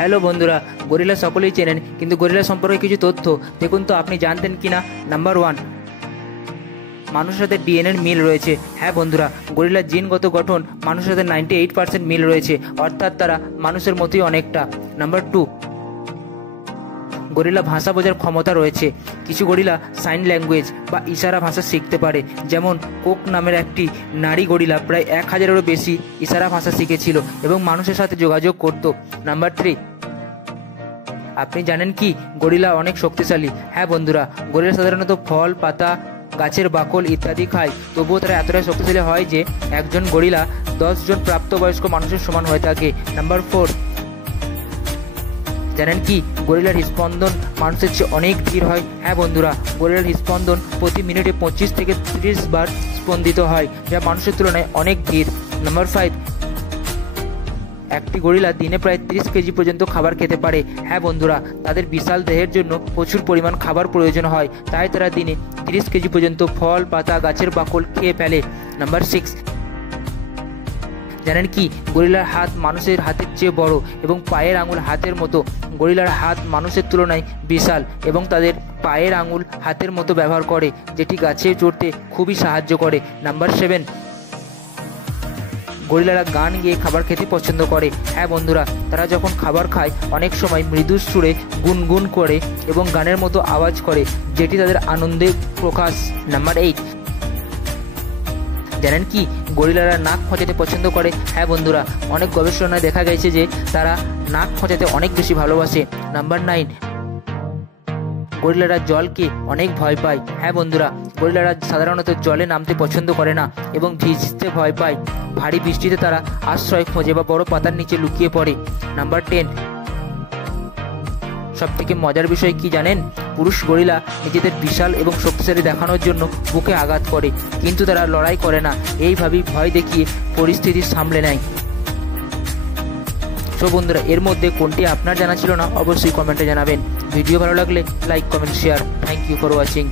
Hello বন্ধুরা, gorilla সকলেই চেনেন, কিন্তু গরিলা সম্পর্কে কিছু তথ্য দেখুন তো আপনি জানতেন কি না। নাম্বার 1, মানুষের সাথে ডিএনএর মিল রয়েছে। হ্যাঁ বন্ধুরা, গরিলার জিনগত গঠন মানুষের সাথে 98% মিল রয়েছে, অর্থাৎ তারা মানুষের মতোই অনেকটা। নাম্বার 2, গরিলা ভাষা বোঝার ক্ষমতা রয়েছে। কিছু গরিলা সাইন ল্যাঙ্গুয়েজ বা ইশারা ভাষা শিখতে পারে, যেমন কোক নামের একটি নারী গরিলা প্রায় 1000-এরও বেশি ইশারা ভাষা শিখেছিল এবং মানুষের সাথে যোগাযোগ করত। নাম্বার 3, আপনি জানেন কি গরিলা অনেক শক্তিশালী? হ্যাঁ বন্ধুরা, গরিলা সাধারণত ফল, পাতা, গাছের বাকল ইত্যাদি খায়, তবুও তারা এতটাই শক্তিশালী হয় যে একজন গরিলা 10 জন প্রাপ্তবয়স্ক মানুষের সমান হয়ে থাকে। নাম্বার 4, জানেন কি গরিলার হৃদস্পন্দন মানুষের চেয়ে অনেক ধীর হয়? হ্যাঁ বন্ধুরা, গরিলার হৃদস্পন্দন প্রতি মিনিটে 25 থেকে 30 বার স্পন্দিত হয়, যা মানুষের তুলনায় অনেক ধীর। নাম্বার 5, একটি গরিলা দিনে প্রায় 30 কেজি পর্যন্ত খাবার খেতে পারে। হ্যাঁ বন্ধুরা, তাদের বিশাল দেহের জন্য প্রচুর পরিমাণ খাবার প্রয়োজন হয়, তাই তারা দিনে 30 কেজি পর্যন্ত ফল, পাতা, গাছের বাকল খেয়ে ফেলে। নাম্বার 6, জানেন কি গরিলার হাত মানুষের হাতের চেয়ে বড় এবং পায়ের আঙুল হাতের মতো। গরিলার হাত মানুষের তুলনায় বিশাল এবং তাদের পায়ের আঙুল হাতের মতো ব্যবহার করে, যেটি গাছে চড়তে খুবই সাহায্য করে। নাম্বার 7, গরিলারা গান গেয়ে খাবার খেতে পছন্দ করে। হ্যাঁ বন্ধুরা, তারা যখন খাবার খায় অনেক সময় মৃদু সুরে গুনগুন করে এবং গানের মতো আওয়াজ করে, যেটি তাদের আনন্দের প্রকাশ। নাম্বার 8, জানেন কি গরিলারা নাক খোঁচাতে পছন্দ করে? হ্যাঁ বন্ধুরা, অনেক গবেষণায় দেখা গেছে যে তারা নাক খোঁচাতে অনেক বেশি ভালোবাসে। নাম্বার 9, গরিলারা জলকে অনেক ভয় পায়। হ্যাঁ বন্ধুরা, গরিলারা সাধারণত জলে নামতে পছন্দ করে না এবং ভিজতে ভয় পায়। ভারী বৃষ্টিতে তারা আশ্রয় খোঁজে বা বড় পাতার নিচে লুকিয়ে পড়ে। নাম্বার 10, সব থেকে মজার বিষয় কি জানেন? পুরুষ গরিলা নিজেদের বিশাল এবং শক্তিশালী দেখানোর জন্য বুকে আঘাত করে, কিন্তু তারা লড়াই করে না, এইভাবেই ভয় দেখিয়ে পরিস্থিতি সামলে নেয়। তো বন্ধুরা, এর মধ্যে কোনটি আপনার জানা ছিল না অবশ্যই কমেন্টে জানাবেন। ভিডিও ভালো লাগলে like, comment, share. Thank you for watching.